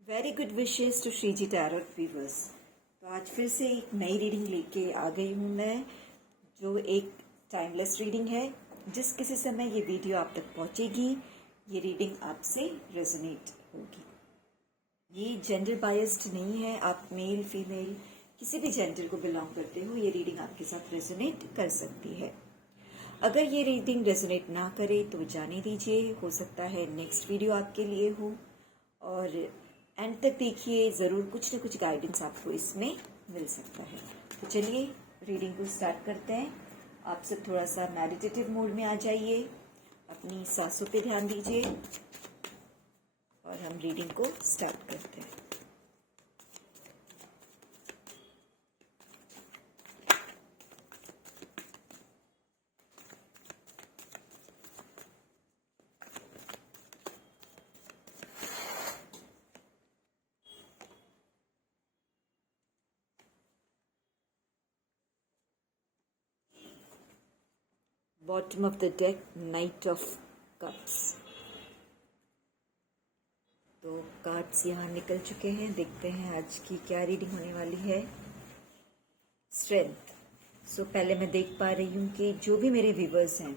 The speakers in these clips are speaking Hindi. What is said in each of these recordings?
Very good wishes to Shreeji tarot viewers. तो आज फिर से एक नई रीडिंग लेके आ गई हूँ मैं, जो एक टाइमलेस रीडिंग है। जिस किसी समय ये वीडियो आप तक पहुँचेगी, ये रीडिंग आपसे रेजोनेट होगी। ये जेंडर बायस्ड नहीं है, आप मेल फीमेल किसी भी जेंडर को बिलोंग करते हो, ये रीडिंग आपके साथ रेजोनेट कर सकती है। अगर ये रीडिंग रेजोनेट ना करे तो जाने दीजिए, हो सकता है नेक्स्ट वीडियो आपके लिए हो। और एंड तक देखिए, ज़रूर कुछ न कुछ गाइडेंस आपको इसमें मिल सकता है। तो चलिए रीडिंग को स्टार्ट करते हैं। आप सब थोड़ा सा मेडिटेटिव मोड में आ जाइए, अपनी सांसों पे ध्यान दीजिए और हम रीडिंग को स्टार्ट करते हैं। Bottom of the deck, night of cups. तो कार्ड्स यहाँ निकल चुके हैं, देखते हैं आज की क्या रीडिंग होने वाली है। स्ट्रेंथ। सो पहले मैं देख पा रही हूँ कि जो भी मेरे व्यूवर्स हैं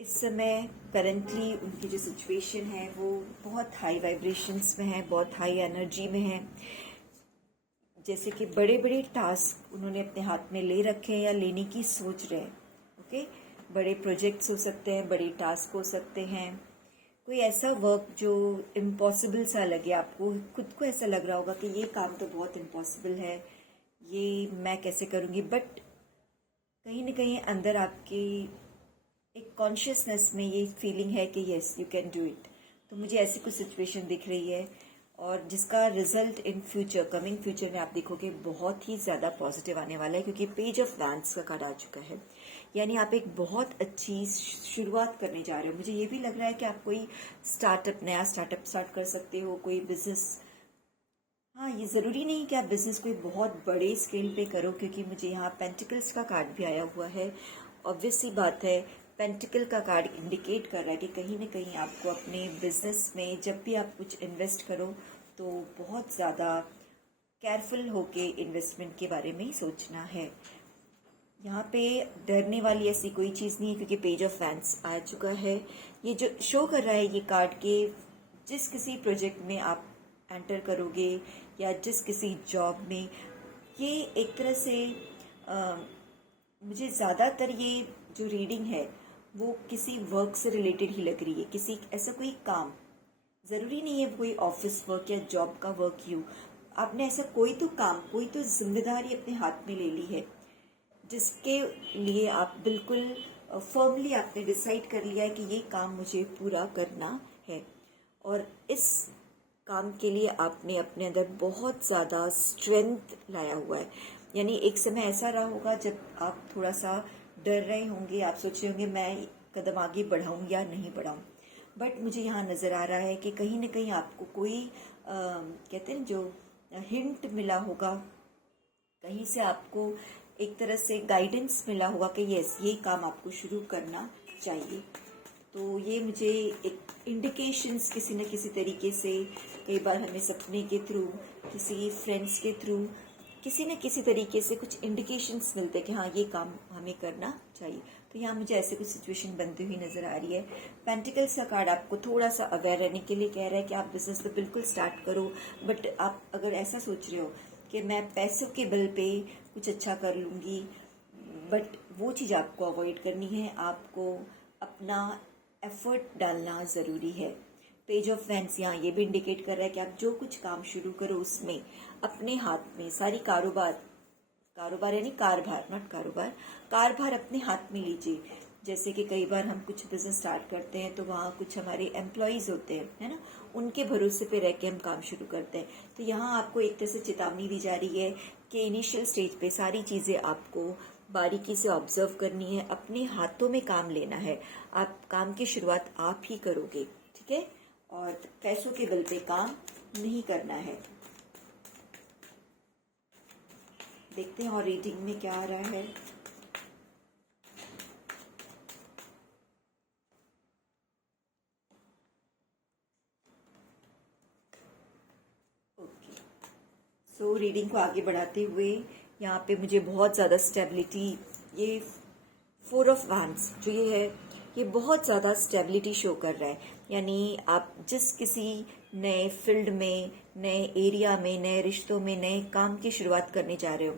इस समय करंटली उनकी जो सिचुएशन है वो बहुत हाई वाइब्रेशंस में है, बहुत हाई एनर्जी में है। जैसे कि बड़े बड़े टास्क उन्होंने अपने हाथ में ले रखे हैं या लेने की सोच रहे हैं। ओके, बड़े प्रोजेक्ट्स हो सकते हैं, बड़े टास्क हो सकते हैं, कोई ऐसा वर्क जो इम्पॉसिबल सा लगे आपको, खुद को ऐसा लग रहा होगा कि ये काम तो बहुत इम्पॉसिबल है, ये मैं कैसे करूँगी। बट कहीं ना कहीं अंदर आपकी एक कॉन्शियसनेस में ये फीलिंग है कि yes you can do it. तो मुझे ऐसी कुछ सिचुएशन दिख रही है और जिसका result in future, coming future में आप देखोगे बहुत ही ज़्यादा पॉजिटिव आने वाला है, क्योंकि पेज ऑफ वैंड्स का कार्ड आ चुका है। यानी आप एक बहुत अच्छी शुरुआत करने जा रहे हो। मुझे ये भी लग रहा है कि आप कोई स्टार्टअप, नया स्टार्टअप स्टार्ट कर सकते हो, कोई बिजनेस। हाँ, ये ज़रूरी नहीं कि आप बिजनेस कोई बहुत बड़े स्केल पे करो, क्योंकि मुझे यहाँ पेंटिकल्स का कार्ड भी आया हुआ है। ऑब्वियस सी बात है, पेंटिकल का कार्ड इंडिकेट कर रहा है कि कहीं ना कहीं आपको अपने बिजनेस में जब भी आप कुछ इन्वेस्ट करो तो बहुत ज़्यादा केयरफुल होके इन्वेस्टमेंट के बारे में ही सोचना है। यहाँ पे डरने वाली ऐसी कोई चीज़ नहीं है, क्योंकि पेज ऑफ वैंड्स आ चुका है। ये जो शो कर रहा है ये कार्ड के, जिस किसी प्रोजेक्ट में आप एंटर करोगे या जिस किसी जॉब में, ये एक तरह से मुझे ज़्यादातर ये जो रीडिंग है वो किसी वर्क से रिलेटेड ही लग रही है। किसी ऐसा कोई काम, ज़रूरी नहीं है कोई ऑफिस वर्क या जॉब का वर्क ही हो, आपने ऐसा कोई तो काम, कोई तो जिम्मेदारी अपने हाथ में ले ली है, जिसके लिए आप बिल्कुल फर्मली आपने डिसाइड कर लिया है कि ये काम मुझे पूरा करना है। और इस काम के लिए आपने अपने अंदर बहुत ज़्यादा स्ट्रेंथ लाया हुआ है। यानी एक समय ऐसा रहा होगा जब आप थोड़ा सा डर रहे होंगे, आप सोच रहे होंगे मैं कदम आगे बढ़ाऊं या नहीं बढ़ाऊं। बट मुझे यहाँ नज़र आ रहा है कि कहीं ना कहीं आपको कोई कहते हैं जो हिंट मिला होगा, कहीं से आपको एक तरह से गाइडेंस मिला होगा कि यस ये काम आपको शुरू करना चाहिए। तो ये मुझे एक इंडिकेशंस किसी न किसी तरीके से, कई बार हमें सपने के थ्रू, किसी फ्रेंड्स के थ्रू, किसी न किसी तरीके से कुछ इंडिकेशंस मिलते हैं कि हाँ ये काम हमें करना चाहिए। तो यहाँ मुझे ऐसे कुछ सिचुएशन बनती हुई नजर आ रही है। पेंटिकल्स का कार्ड आपको थोड़ा सा अवेयर रहने के लिए कह रहा है कि आप बिजनेस तो बिल्कुल स्टार्ट करो, बट आप अगर ऐसा सोच रहे हो कि मैं पैसों के बल पे कुछ अच्छा कर लूँगी, बट वो चीज़ आपको अवॉइड करनी है। आपको अपना एफर्ट डालना ज़रूरी है। पेज ऑफ वैंड्स यहाँ ये भी इंडिकेट कर रहा है कि आप जो कुछ काम शुरू करो उसमें अपने हाथ में सारी कारोबार यानी कारभार, नॉट कारोबार, कारभार अपने हाथ में लीजिए। जैसे कि कई बार हम कुछ बिजनेस स्टार्ट करते हैं तो वहाँ कुछ हमारे एम्प्लॉयज़ होते हैं, है ना, उनके भरोसे पे रह के हम काम शुरू करते हैं। तो यहाँ आपको एक तरह से चेतावनी दी जा रही है कि इनिशियल स्टेज पे सारी चीज़ें आपको बारीकी से ऑब्जर्व करनी है, अपने हाथों में काम लेना है। आप काम की शुरुआत आप ही करोगे, ठीक है, और पैसों के बल पे काम नहीं करना है। देखते हैं और रीडिंग में क्या आ रहा है। सो रीडिंग को आगे बढ़ाते हुए यहाँ पे मुझे बहुत ज़्यादा स्टेबिलिटी, ये 4 ऑफ वैंड्स जो ये है, ये बहुत ज़्यादा स्टेबिलिटी शो कर रहा है। यानी आप जिस किसी नए फील्ड में, नए एरिया में, नए रिश्तों में, नए काम की शुरुआत करने जा रहे हो,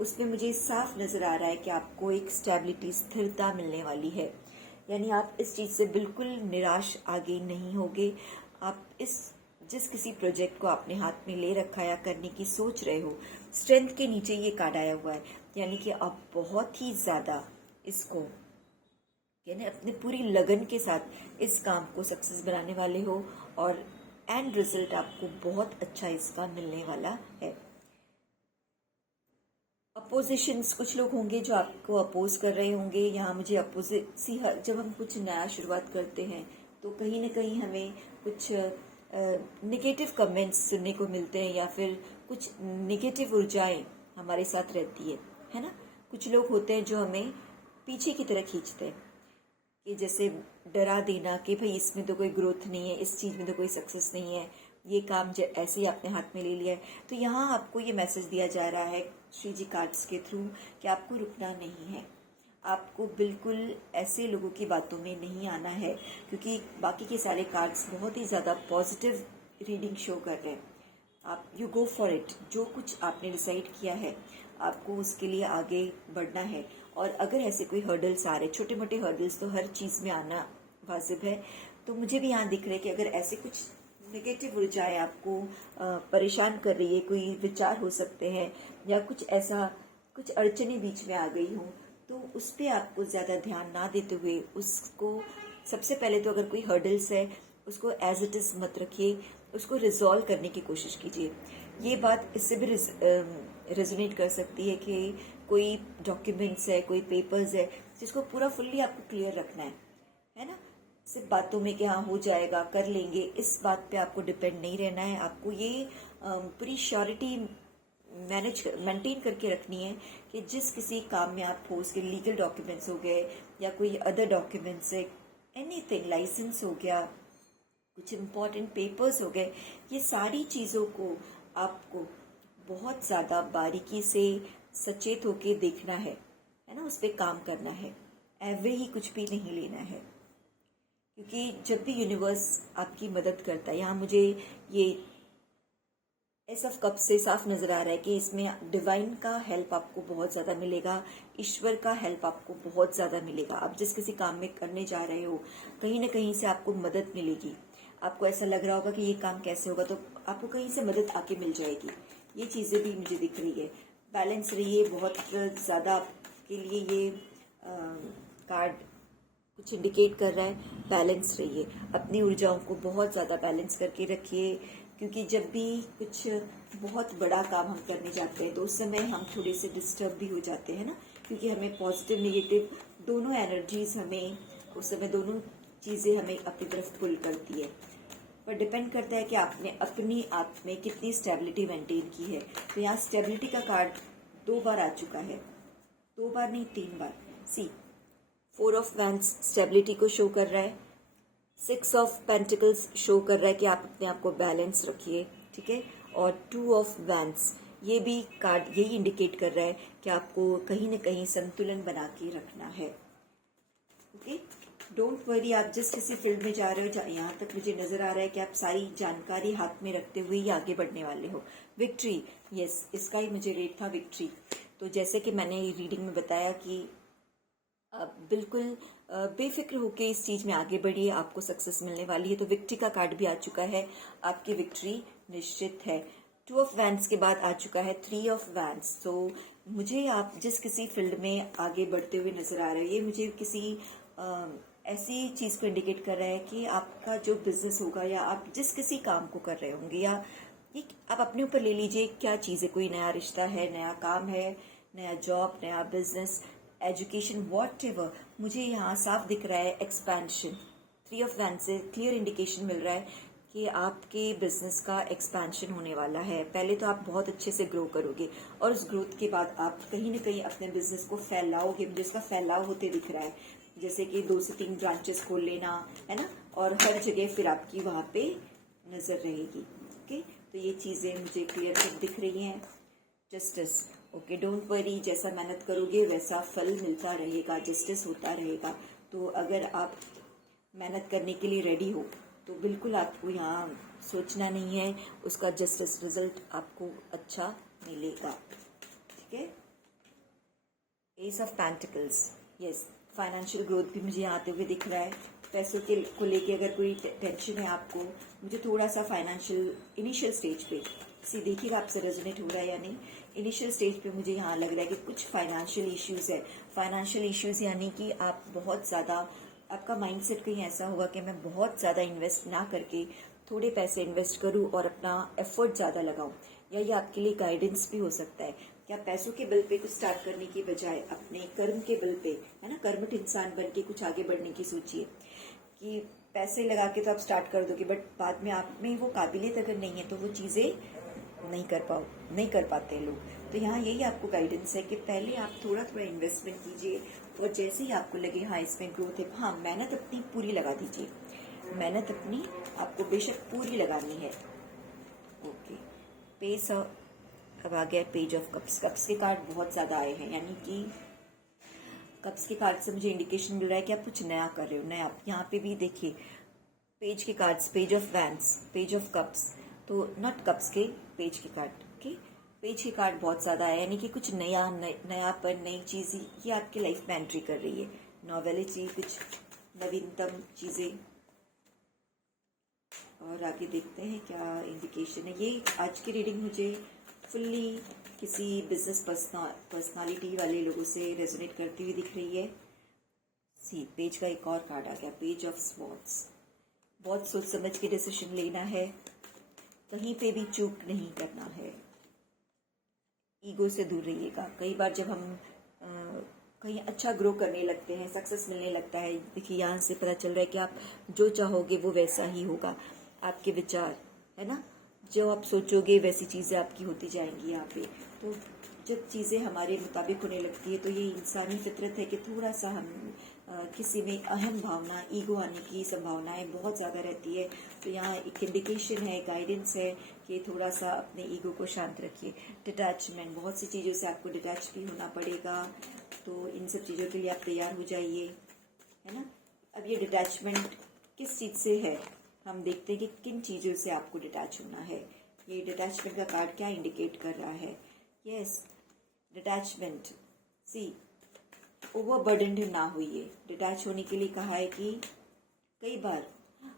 उसमें मुझे साफ नज़र आ रहा है कि आपको एक स्टेबिलिटी, स्थिरता मिलने वाली है। यानी आप इस चीज़ से बिल्कुल निराश आगे नहीं होगे। आप इस जिस किसी प्रोजेक्ट को आपने हाथ में ले रखा या करने की सोच रहे हो, स्ट्रेंथ के नीचे ये कार्ड आया हुआ है। यानी कि आप बहुत ही ज़्यादा इसको, यानी अपने पूरी लगन के साथ इस काम को सक्सेस बनाने वाले हो और एंड रिजल्ट आपको बहुत अच्छा इसका मिलने वाला है। अपोजिशंस, कुछ लोग होंगे जो आपको अपोज कर रहे होंगे। यहाँ मुझे अपोजिट सी, जब हम कुछ नया शुरुआत करते हैं तो कहीं ना कहीं हमें कुछ नेगेटिव कमेंट्स सुनने को मिलते हैं या फिर कुछ नेगेटिव ऊर्जाएं हमारे साथ रहती है ना। कुछ लोग होते हैं जो हमें पीछे की तरह खींचते हैं, कि जैसे डरा देना कि भाई इसमें तो कोई ग्रोथ नहीं है, इस चीज़ में तो कोई सक्सेस नहीं है, ये काम ऐसे ही आपने हाथ में ले लिया है। तो यहाँ आपको ये मैसेज दिया जा रहा है श्री जी कार्ड्स के थ्रू कि आपको रुकना नहीं है, आपको बिल्कुल ऐसे लोगों की बातों में नहीं आना है, क्योंकि बाकी के सारे कार्ड्स बहुत ही ज़्यादा पॉजिटिव रीडिंग शो कर रहे हैं। आप यू गो फॉर इट, जो कुछ आपने डिसाइड किया है आपको उसके लिए आगे बढ़ना है। और अगर ऐसे कोई हर्डल्स आ रहे, छोटे मोटे हर्डल्स तो हर चीज़ में आना वाजिब है, तो मुझे भी यहाँ दिख रहा है कि अगर ऐसे कुछ नेगेटिव ऊर्जाएं आपको परेशान कर रही है, कोई विचार हो सकते हैं या कुछ ऐसा, कुछ अड़चनें बीच में आ गई हों, तो उस पर आपको ज़्यादा ध्यान ना देते हुए उसको, सबसे पहले तो अगर कोई हर्डल्स है उसको एज इट इज़ मत रखिए, उसको रिजॉल्व करने की कोशिश कीजिए। ये बात इससे भी रेजोनेट कर सकती है कि कोई डॉक्यूमेंट्स है, कोई पेपर्स है जिसको पूरा फुल्ली आपको क्लियर रखना है ना। सिर्फ बातों में कि हाँ हो जाएगा, कर लेंगे, इस बात पे आपको डिपेंड नहीं रहना है। आपको ये पूरी श्योरिटी मेंटेन करके रखनी है कि जिस किसी काम में आप हो, उसके लीगल डॉक्यूमेंट्स हो गए या कोई अदर डॉक्यूमेंट्स है, एनीथिंग, लाइसेंस हो गया, कुछ इम्पोर्टेंट पेपर्स हो गए, ये सारी चीज़ों को आपको बहुत ज़्यादा बारीकी से सचेत होके देखना है ना, उस पर काम करना है, एवरे ही कुछ भी नहीं लेना है। क्योंकि जब भी यूनिवर्स आपकी मदद करता है, यहाँ मुझे ये एस ऑफ कप से साफ नजर आ रहा है कि इसमें डिवाइन का हेल्प आपको बहुत ज़्यादा मिलेगा, ईश्वर का हेल्प आपको बहुत ज़्यादा मिलेगा। आप जिस किसी काम में करने जा रहे हो, कहीं ना कहीं से आपको मदद मिलेगी। आपको ऐसा लग रहा होगा कि ये काम कैसे होगा, तो आपको कहीं से मदद आके मिल जाएगी। ये चीज़ें भी मुझे दिख रही है। बैलेंस रहिए, बहुत ज़्यादा आपके लिए ये कार्ड कुछ इंडिकेट कर रहा है। बैलेंस रहिए, अपनी ऊर्जाओं को बहुत ज़्यादा बैलेंस करके रखिए, क्योंकि जब भी कुछ बहुत बड़ा काम हम करने जाते हैं तो उस समय हम थोड़े से डिस्टर्ब भी हो जाते हैं ना, क्योंकि हमें पॉजिटिव नेगेटिव दोनों एनर्जीज, हमें उस समय दोनों चीज़ें हमें अपनी तरफ पुल करती है। पर डिपेंड करता है कि आपने अपनी आप में कितनी स्टेबिलिटी मेंटेन की है। तो यहाँ स्टेबिलिटी का कार्ड 2 बार आ चुका है, 2 बार नहीं 3 बार। सी 4 ऑफ वैंड्स स्टेबिलिटी को शो कर रहा है, 6 ऑफ पेंटिकल्स शो कर रहा है कि आप अपने आप को बैलेंस रखिए, ठीक है। और 2 ऑफ वैंड्स, ये भी कार्ड यही इंडिकेट कर रहा है कि आपको कहीं ना कहीं संतुलन बना के रखना है। ओके, डोंट वरी, आप जिस किसी फील्ड में जा रहे हो, यहाँ तक मुझे नजर आ रहा है कि आप सारी जानकारी हाथ में रखते हुए ही आगे बढ़ने वाले हो। विक्ट्री, यस, इसका ही मुझे रेट था, विक्ट्री। तो जैसे कि मैंने रीडिंग में बताया कि आप बिल्कुल बेफिक्र होके इस चीज में आगे बढ़िए, आपको सक्सेस मिलने वाली है। तो विक्ट्री का कार्ड भी आ चुका है, आपकी विक्ट्री निश्चित है। 2 ऑफ वैंड्स के बाद आ चुका है 3 ऑफ वैंड्स। तो मुझे आप जिस किसी फील्ड में आगे बढ़ते हुए नजर आ रहे हैं, ये मुझे किसी ऐसी चीज को इंडिकेट कर रहा है कि आपका जो बिजनेस होगा या आप जिस किसी काम को कर रहे होंगे, या ये आप अपने ऊपर ले लीजिए क्या चीज़ है, कोई नया रिश्ता है, नया काम है, नया जॉब, नया बिजनेस, एजुकेशन, व्हाटएवर, मुझे यहाँ साफ दिख रहा है एक्सपेंशन। 3 ऑफ वैंड्स से क्लियर इंडिकेशन मिल रहा है कि आपके बिजनेस का एक्सपेंशन होने वाला है। पहले तो आप बहुत अच्छे से ग्रो करोगे और उस ग्रोथ के बाद आप कहीं ना कहीं अपने बिजनेस को फैलाओगे। मुझे इसका फैलाव होते दिख रहा है, जैसे कि 2 से 3 ब्रांचेस खोल लेना, है ना, और हर जगह फिर आपकी वहाँ पे नजर रहेगी। ओके, तो ये चीज़ें मुझे क्लियर कट दिख रही हैं। जस्टिस, ओके, डोंट वरी, जैसा मेहनत करोगे वैसा फल मिलता रहेगा, जस्टिस होता रहेगा। तो अगर आप मेहनत करने के लिए रेडी हो तो बिल्कुल आपको यहाँ सोचना नहीं है, उसका जस्टिस रिजल्ट आपको अच्छा मिलेगा। ठीक है, S of pentacles, yes, financial growth भी मुझे आते हुए दिख रहा है। पैसों के को लेके अगर कोई टेंशन है आपको, मुझे थोड़ा सा फाइनेंशियल इनिशियल स्टेज पे देखिएगा आपसे रेजोनेट हो रहा है या नहीं। इनिशियल स्टेज पे मुझे यहाँ लग रहा है कि कुछ फाइनेंशियल इश्यूज है। फाइनेंशियल इश्यूज यानी कि आप बहुत ज़्यादा, आपका माइंडसेट कहीं ऐसा होगा कि मैं बहुत ज़्यादा इन्वेस्ट ना करके थोड़े पैसे इन्वेस्ट करूँ और अपना एफर्ट ज़्यादा लगाऊँ, या ये आपके लिए गाइडेंस भी हो सकता है कि आप पैसों के बल पे कुछ स्टार्ट करने की बजाय अपने कर्म के बल पे, है ना, कर्मठ इंसान बन के कुछ आगे बढ़ने की सोचिए। कि पैसे लगा के तो आप स्टार्ट कर दोगे, बट बाद में आप में वो काबिलियत अगर नहीं है तो वो चीज़ें नहीं कर पाते लोग। तो यहाँ यही आपको गाइडेंस है कि पहले आप थोड़ा थोड़ा इन्वेस्टमेंट कीजिए, और जैसे ही आपको लगे हाँ इसमें ग्रोथ है, हाँ मेहनत अपनी पूरी लगा दीजिए, मेहनत अपनी आपको बेशक पूरी लगानी है। ओके, पेज अब आ गया पेज ऑफ कप्स। कप्स के कार्ड बहुत ज़्यादा आए हैं, यानी कि कप्स के कार्ड से मुझे इंडिकेशन मिल रहा है कि आप कुछ नया कर रहे हो। नया, यहाँ पे भी देखिए पेज के cards, page of vents, page of cups, तो नॉट कप्स के, पेज के कार्ड। ओके, पेज के कार्ड बहुत ज़्यादा है, यानी कि कुछ नयापन, नई चीज़ ये आपकी लाइफ में एंट्री कर रही है, नॉवेलिटी, कुछ नवीनतम चीज़ें। और आगे देखते हैं क्या इंडिकेशन है। ये आज की रीडिंग मुझे फुल्ली किसी बिजनेस पर्सनालिटी वाले लोगों से रेजोनेट करती हुई दिख रही है। पेज का एक और कार्ड आ गया, पेज ऑफ स्वॉर्ड्स। बहुत सोच समझ के डिसीजन लेना है, कहीं पे भी चूक नहीं करना है, ईगो से दूर रहिएगा। कई बार जब हम कहीं अच्छा ग्रो करने लगते हैं, सक्सेस मिलने लगता है, देखिए यहाँ से पता चल रहा है कि आप जो चाहोगे वो वैसा ही होगा। आपके विचार, है ना, जो आप सोचोगे वैसी चीज़ें आपकी होती जाएंगी यहाँ पे। तो जब चीज़ें हमारे मुताबिक होने लगती है तो ये इंसानी फितरत है कि थोड़ा सा हम किसी में अहम भावना, ईगो आने की संभावनाएं बहुत ज़्यादा रहती है। तो यहाँ एक इंडिकेशन है, गाइडेंस है कि थोड़ा सा अपने ईगो को शांत रखिए। डिटैचमेंट, बहुत सी चीज़ों से आपको डिटैच भी होना पड़ेगा, तो इन सब चीज़ों के लिए आप तैयार हो जाइए, है ना। अब ये डिटैचमेंट किस चीज़ से है, हम देखते हैं कि किन चीज़ों से आपको डिटैच होना है। ये डिटैचमेंट का कार्ड क्या इंडिकेट कर रहा है? यस, डिटैचमेंट, सी ओवरबर्डन्ड ना होइए। डिटैच होने के लिए कहा है कि कई बार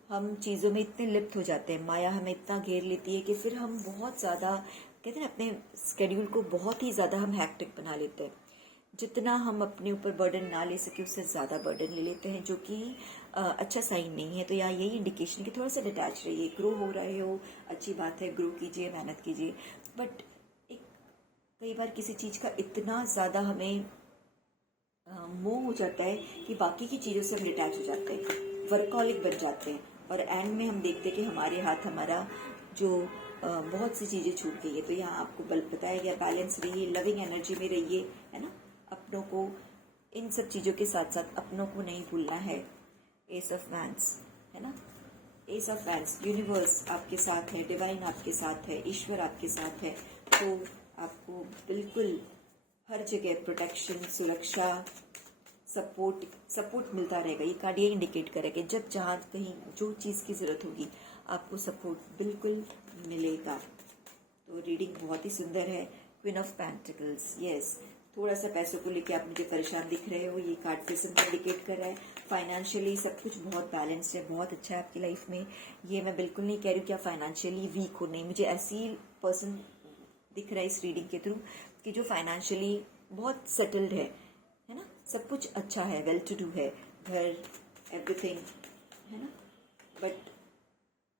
हम चीज़ों में इतने लिप्त हो जाते हैं, माया हमें इतना घेर लेती है कि फिर हम बहुत ज़्यादा, कहते हैं अपने स्केड्यूल को बहुत ही ज़्यादा हम हैक्टिक बना लेते हैं। जितना हम अपने ऊपर बर्डन ना ले सके उससे ज़्यादा बर्डन ले लेते हैं, जो कि अच्छा साइन नहीं है। तो यहाँ यही इंडिकेशन कि थोड़ा सा डिटैच रहिए। ग्रो हो रहे हो, अच्छी बात है, ग्रो कीजिए, मेहनत कीजिए, बट एक कई बार किसी चीज़ का इतना ज़्यादा हमें मोह हो जाता है कि बाकी की चीज़ों से हम डिटैच हो जाते हैं, वर्कहॉलिक बन जाते हैं, और एंड में हम देखते हैं कि हमारे हाथ हमारा जो बहुत सी चीज़ें छूट गई है। तो यहाँ आपको बल बताया गया, बैलेंस रहिए, लविंग एनर्जी में रहिए, है ना। अपनों को, इन सब चीज़ों के साथ साथ अपनों को नहीं भूलना है। एस ऑफ वैंस, है ना, एस ऑफ वैंस, यूनिवर्स आपके साथ है, डिवाइन आपके साथ है, ईश्वर आपके साथ है। तो आपको बिल्कुल हर जगह प्रोटेक्शन, सुरक्षा, सपोर्ट मिलता रहेगा। ये कार्ड ये इंडिकेट करेगा कि जब जहाँ कहीं जो चीज़ की ज़रूरत होगी आपको सपोर्ट बिल्कुल मिलेगा। तो रीडिंग बहुत ही सुंदर है। क्वीन ऑफ पेंटिकल्स, यस, थोड़ा सा पैसों को लेके आप मुझे परेशान दिख रहे हो, ये कार्ड फिर से इंडिकेट कर रहा है। फाइनेंशियली सब कुछ बहुत बैलेंस्ड है, बहुत अच्छा है आपकी लाइफ में। ये मैं बिल्कुल नहीं कह रही हूँ कि आप फाइनेंशियली वीक हो, नहीं, मुझे ऐसी पर्सन दिख रहा है इस रीडिंग के थ्रू कि जो फाइनेंशियली बहुत सेटल्ड है ना, सब कुछ अच्छा है, वेल टू डू है, घर, एवरीथिंग, है ना। बट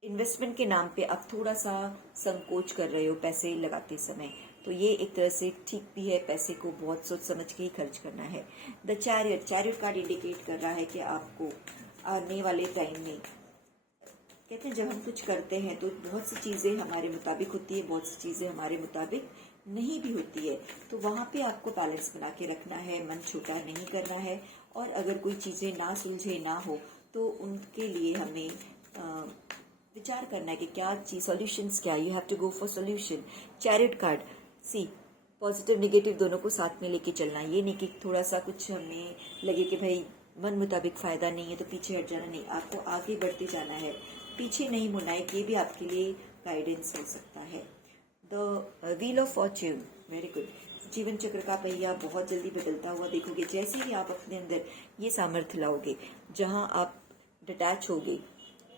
इन्वेस्टमेंट के नाम पे आप थोड़ा सा संकोच कर रहे हो पैसे लगाते समय, तो ये एक तरह से ठीक भी है। पैसे को बहुत सोच समझ के ही खर्च करना है। द चैरियट कार्ड इंडिकेट कर रहा है कि आपको आने वाले टाइम में, कहते हैं जब हम कुछ करते हैं तो बहुत सी चीज़ें हमारे मुताबिक होती है, बहुत सी चीज़ें हमारे मुताबिक नहीं भी होती है। तो वहाँ पे आपको बैलेंस बना के रखना है, मन छोटा नहीं करना है, और अगर कोई चीज़ें ना सुलझे, ना हो, तो उनके लिए हमें विचार करना है कि क्या चीज, सॉल्यूशंस क्या, you have to go for solution. Chariot card, see positive negative दोनों को साथ में लेके चलना, ये नहीं कि थोड़ा सा कुछ हमें लगे कि भाई मन मुताबिक फायदा नहीं है तो पीछे हट जाना, नहीं, आपको आगे बढ़ते जाना है, पीछे नहीं मुड़ना है, ये भी आपके लिए गाइडेंस हो सकता है। The wheel of Fortune, very good. जीवन चक्र का पहिया बहुत जल्दी बदलता हुआ देखोगे, जैसे ही आप अपने अंदर ये सामर्थ्य लाओगे, जहां आप डिटैच होगे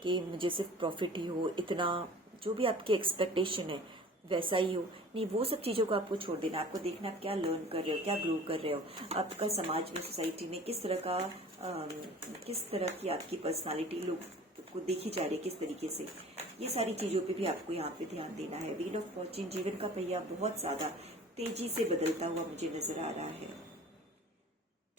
कि मुझे सिर्फ प्रॉफिट ही हो, इतना जो भी आपकी एक्सपेक्टेशन है वैसा ही हो, नहीं, वो सब चीज़ों को आपको छोड़ देना। आपको देखना आप क्या लर्न कर रहे हो, क्या ग्रो कर रहे हो, आपका समाज में, सोसाइटी में किस तरह की आपकी पर्सनालिटी लोग को देखी जा रही है, किस तरीके से, ये सारी चीज़ों पे भी आपको यहाँ पे ध्यान देना है। व्हील ऑफ फॉर्च्यून, जीवन का पहिया बहुत ज़्यादा तेजी से बदलता हुआ मुझे नजर आ रहा है।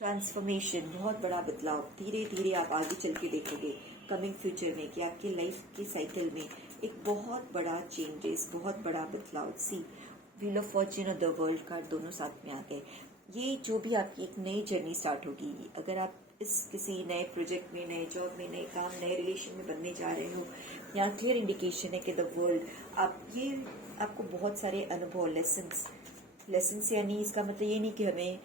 ट्रांसफॉर्मेशन, बहुत बड़ा बदलाव, धीरे धीरे आप आगे चल के देखोगे कमिंग फ्यूचर में कि आपकी लाइफ की साइकिल में एक बहुत बड़ा चेंजेस, बहुत बड़ा बदलाव। सी व्हील ऑफ फॉर्च्यून और द वर्ल्ड कार्ड दोनों साथ में आ गए। ये जो भी आपकी एक नई जर्नी स्टार्ट होगी, अगर आप इस किसी नए प्रोजेक्ट में, नए जॉब में, नए काम, नए रिलेशन में बनने जा रहे हो, यहाँ क्लियर इंडिकेशन है कि द वर्ल्ड आपको बहुत सारे अनुभव, लेसन्स यानी इसका मतलब ये नहीं कि हमें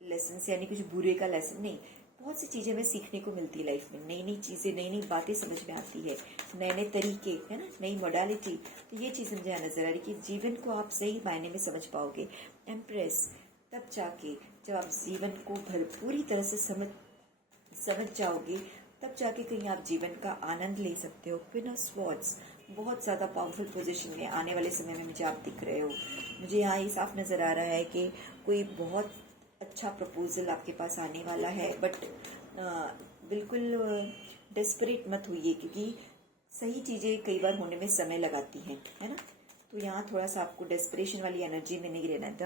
लेसन्स यानी कुछ बुरे का लेसन नहीं, बहुत सी चीज़ें हमें सीखने को मिलती है लाइफ में, नई नई चीज़ें, नई नई बातें समझ में आती है, नए नए तरीके, है ना, नई मोडालिटी। तो ये चीज़ मुझे यहाँ नजर आ रही कि जीवन को आप सही मायने में समझ पाओगे। एम्प्रेस, तब जाके जब आप जीवन को पूरी तरह से समझ जाओगे, तब जाके कहीं आप जीवन का आनंद ले सकते हो। क्वीन ऑफ स्वॉर्ड्स, बहुत ज़्यादा पावरफुल पोजीशन में आने वाले समय में मुझे आप दिख रहे हो। मुझे यहाँ ये साफ नज़र आ रहा है कि कोई बहुत अच्छा प्रपोजल आपके पास आने वाला है, बट बिल्कुल डेस्परेट मत होइए, क्योंकि सही चीज़ें कई बार होने में समय लगाती हैं, है ना। तो यहाँ थोड़ा सा आपको डेस्परेशन वाली एनर्जी में नहीं रहना है। द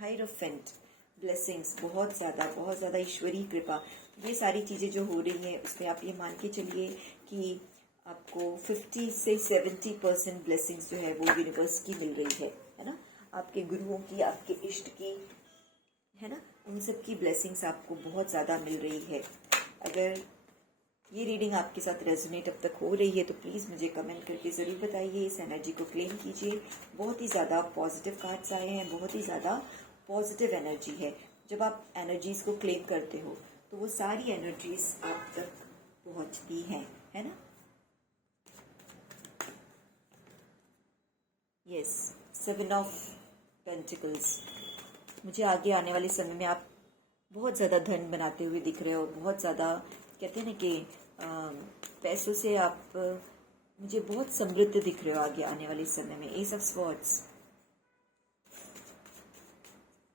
हायरोफेंट, ब्लेसिंग्स, बहुत ज़्यादा ईश्वरीय कृपा, ये सारी चीज़ें जो हो रही हैं उसमें आप ये मान के चलिए कि आपको 50 से 70% ब्लेसिंग्स जो है वो यूनिवर्स की मिल रही है ना, आपके गुरुओं की, आपके इष्ट की, है ना, उन सब की ब्लेसिंग्स आपको बहुत ज़्यादा मिल रही है। अगर ये रीडिंग आपके साथ रेजोनेट अब तक हो रही है तो प्लीज़ मुझे कमेंट करके ज़रूर बताइए, इस एनर्जी को क्लेम कीजिए। बहुत ही ज़्यादा पॉजिटिव कार्ड्स आए हैं, बहुत ही ज़्यादा पॉजिटिव एनर्जी है। जब आप एनर्जीज़ को क्लेम करते हो तो वो सारी एनर्जीज आप तक पहुंचती हैं, है ना। यस, 7 ऑफ पेंटिकल्स, मुझे आगे आने वाले समय में आप बहुत ज़्यादा धन बनाते हुए दिख रहे हो, बहुत ज़्यादा, कहते हैं ना कि पैसों से आप मुझे बहुत समृद्ध दिख रहे हो आगे आने वाले समय में। S of swords,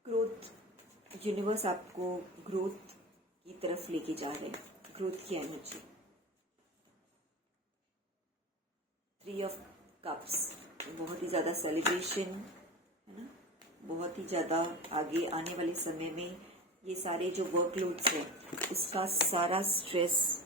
growth, universe आपको ग्रोथ की तरफ लेके जा रहे हैं, ग्रोथ की एनर्जी। 3 ऑफ कप्स, बहुत ही ज़्यादा सेलिब्रेशन, है ना, बहुत ही ज़्यादा आगे आने वाले समय में ये सारे जो वर्कलोड्स हैं, इसका सारा स्ट्रेस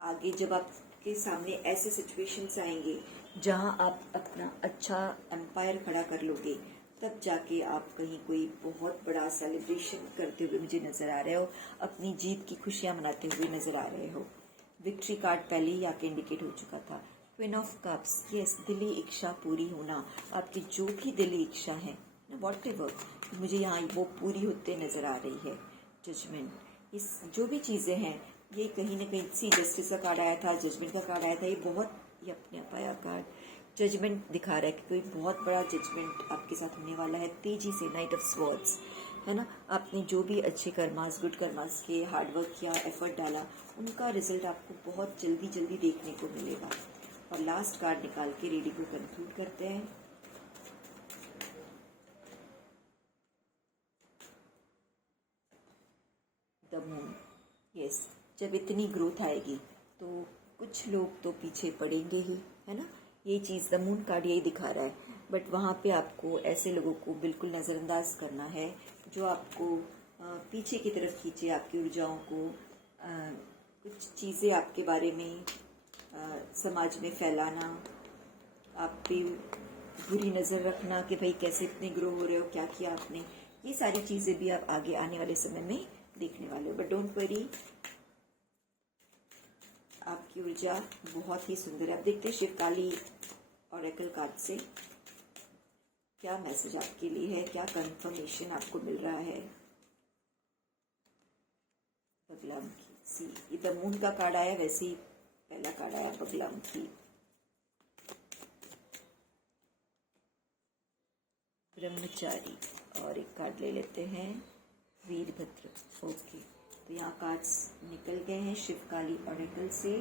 आगे जब आपके सामने ऐसे सिचुएशंस आएंगे जहां आप अपना अच्छा एम्पायर खड़ा कर लोगे, तब जाके आप कहीं कोई बहुत बड़ा सेलिब्रेशन करते हुए मुझे नज़र आ रहे हो, अपनी जीत की खुशियां मनाते हुए नज़र आ रहे हो। विक्ट्री कार्ड पहले ही आके इंडिकेट हो चुका था। क्वीन ऑफ कप्स, यस, दिली इच्छा पूरी होना, आपकी जो भी दिली इच्छा है, वॉट एवर, मुझे यहाँ वो पूरी होते नज़र आ रही है। जजमेंट, इस जो भी चीज़ें हैं ये कहीं ना कहीं, सी जस्टिस का कार्ड आया था, जजमेंट का कार्ड आया था, ये अपने पाया कार्ड जजमेंट दिखा रहा है कि कोई बहुत बड़ा जजमेंट आपके साथ होने वाला है तेजी से। नाइट ऑफ स्वॉर्ड्स, है ना, आपने जो भी अच्छे कर्मास, गुड कर्मास के हार्डवर्क किया, एफर्ट डाला, उनका रिजल्ट आपको बहुत जल्दी देखने को मिलेगा। और लास्ट कार्ड निकाल के रीडिंग को कंक्लूड करते हैं। द मून, यस, जब इतनी ग्रोथ आएगी तो कुछ लोग तो पीछे पड़ेंगे ही, है ना, ये चीज़ द मून कार्ड यही दिखा रहा है। बट वहाँ पे आपको ऐसे लोगों को बिल्कुल नज़रअंदाज करना है जो आपको पीछे की तरफ खींचे, आपकी ऊर्जाओं को, कुछ चीज़ें आपके बारे में समाज में फैलाना, आप पे बुरी नज़र रखना कि भाई कैसे इतने ग्रो हो रहे हो, क्या किया आपने, ये सारी चीज़ें भी आप आगे आने वाले समय में देखने वाले हो। बट डोंट वरी, आपकी ऊर्जा बहुत ही सुंदर है। अब देखते हैं शिवकाली ऑरेकल कार्ड से क्या मैसेज आपके लिए है, क्या कंफर्मेशन आपको मिल रहा है। बगलामुखी, सी द मून का कार्ड आया, वैसे ही पहला कार्ड आया बगलामुखी। ब्रह्मचारी, और एक कार्ड ले लेते हैं वीरभद्र। ओके, तो यहाँ कार्ड्स निकल गए हैं शिवकाली ऑरेकल से।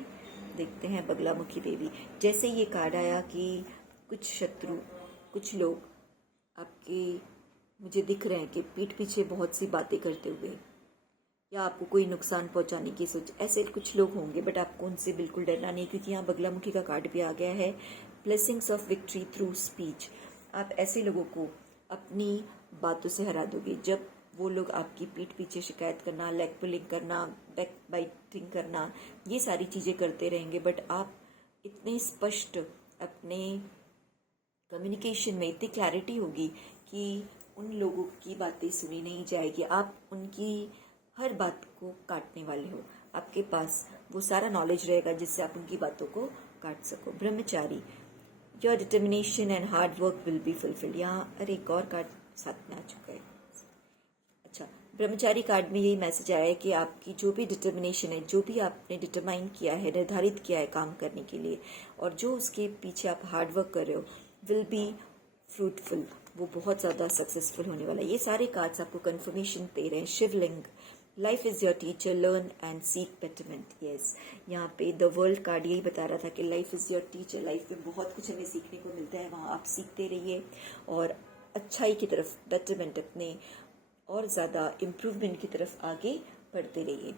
देखते हैं बगलामुखी देवी। जैसे ये कार्ड आया कि कुछ शत्रु, कुछ लोग आपके मुझे दिख रहे हैं कि पीठ पीछे बहुत सी बातें करते हुए या आपको कोई नुकसान पहुंचाने की सोच, ऐसे कुछ लोग होंगे, बट आपको उनसे बिल्कुल डरना नहीं, क्योंकि यहाँ बगलामुखी का कार्ड भी आ गया है, blessings of victory through speech. आप ऐसे लोगों को अपनी बातों से हरा दोगे। जब वो लोग आपकी पीठ पीछे शिकायत करना, लेग पुलिंग करना, बैक बाइटिंग करना, ये सारी चीज़ें करते रहेंगे, बट आप इतने स्पष्ट अपने कम्युनिकेशन में, इतनी क्लैरिटी होगी कि उन लोगों की बातें सुनी नहीं जाएगी। आप उनकी हर बात को काटने वाले हो। आपके पास वो सारा नॉलेज रहेगा जिससे आप उनकी बातों को काट सको। ब्रह्मचारी, your determination and hard work will be fulfilled. यहाँ अरे एक और कार्ड साथ में आ चुका है। अच्छा, ब्रह्मचारी कार्ड में यही मैसेज आया है कि आपकी जो भी डिटर्मिनेशन है, जो भी आपने डिटरमाइन किया है, निर्धारित किया है काम करने के लिए, और जो उसके पीछे आप हार्ड वर्क कर रहे हो, विल बी फ्रूटफुल, वो बहुत ज़्यादा सक्सेसफुल होने वाला है। ये सारे कार्ड्स आपको कंफर्मेशन दे रहे हैं। Shivling, life is your teacher, learn and seek betterment. Yes, यहाँ पे द वर्ल्ड कार्ड यही बता रहा था कि life is your teacher, life में बहुत कुछ हमें सीखने को मिलता है, वहाँ आप सीखते रहिए और अच्छाई की तरफ, बेटरमेंट, अपने और ज़्यादा इम्प्रूवमेंट की तरफ आगे बढ़ते रहिए।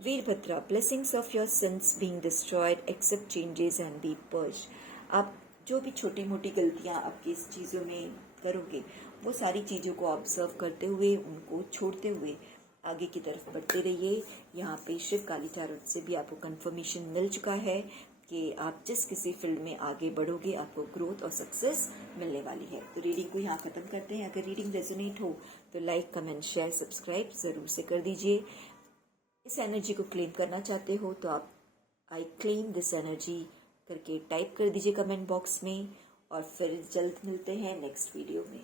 Veerabhadra, blessings of your sins being destroyed, accept changes and be purge. आप जो भी छोटी मोटी गलतियाँ आपकी इस चीज़ों में करोगे, वो सारी चीज़ों को ऑब्जर्व करते हुए, उनको छोड़ते हुए आगे की तरफ बढ़ते रहिए। यहाँ पे शिवकाली टैरोट से भी आपको कंफर्मेशन मिल चुका है कि आप जिस किसी फील्ड में आगे बढ़ोगे, आपको ग्रोथ और सक्सेस मिलने वाली है। तो रीडिंग को यहाँ खत्म करते हैं। अगर रीडिंग रेजोनेट हो तो लाइक, कमेंट, शेयर, सब्सक्राइब ज़रूर से कर दीजिए। इस एनर्जी को क्लेम करना चाहते हो तो आप आई क्लेम दिस एनर्जी करके टाइप कर दीजिए कमेंट बॉक्स में, और फिर जल्द मिलते हैं नेक्स्ट वीडियो में।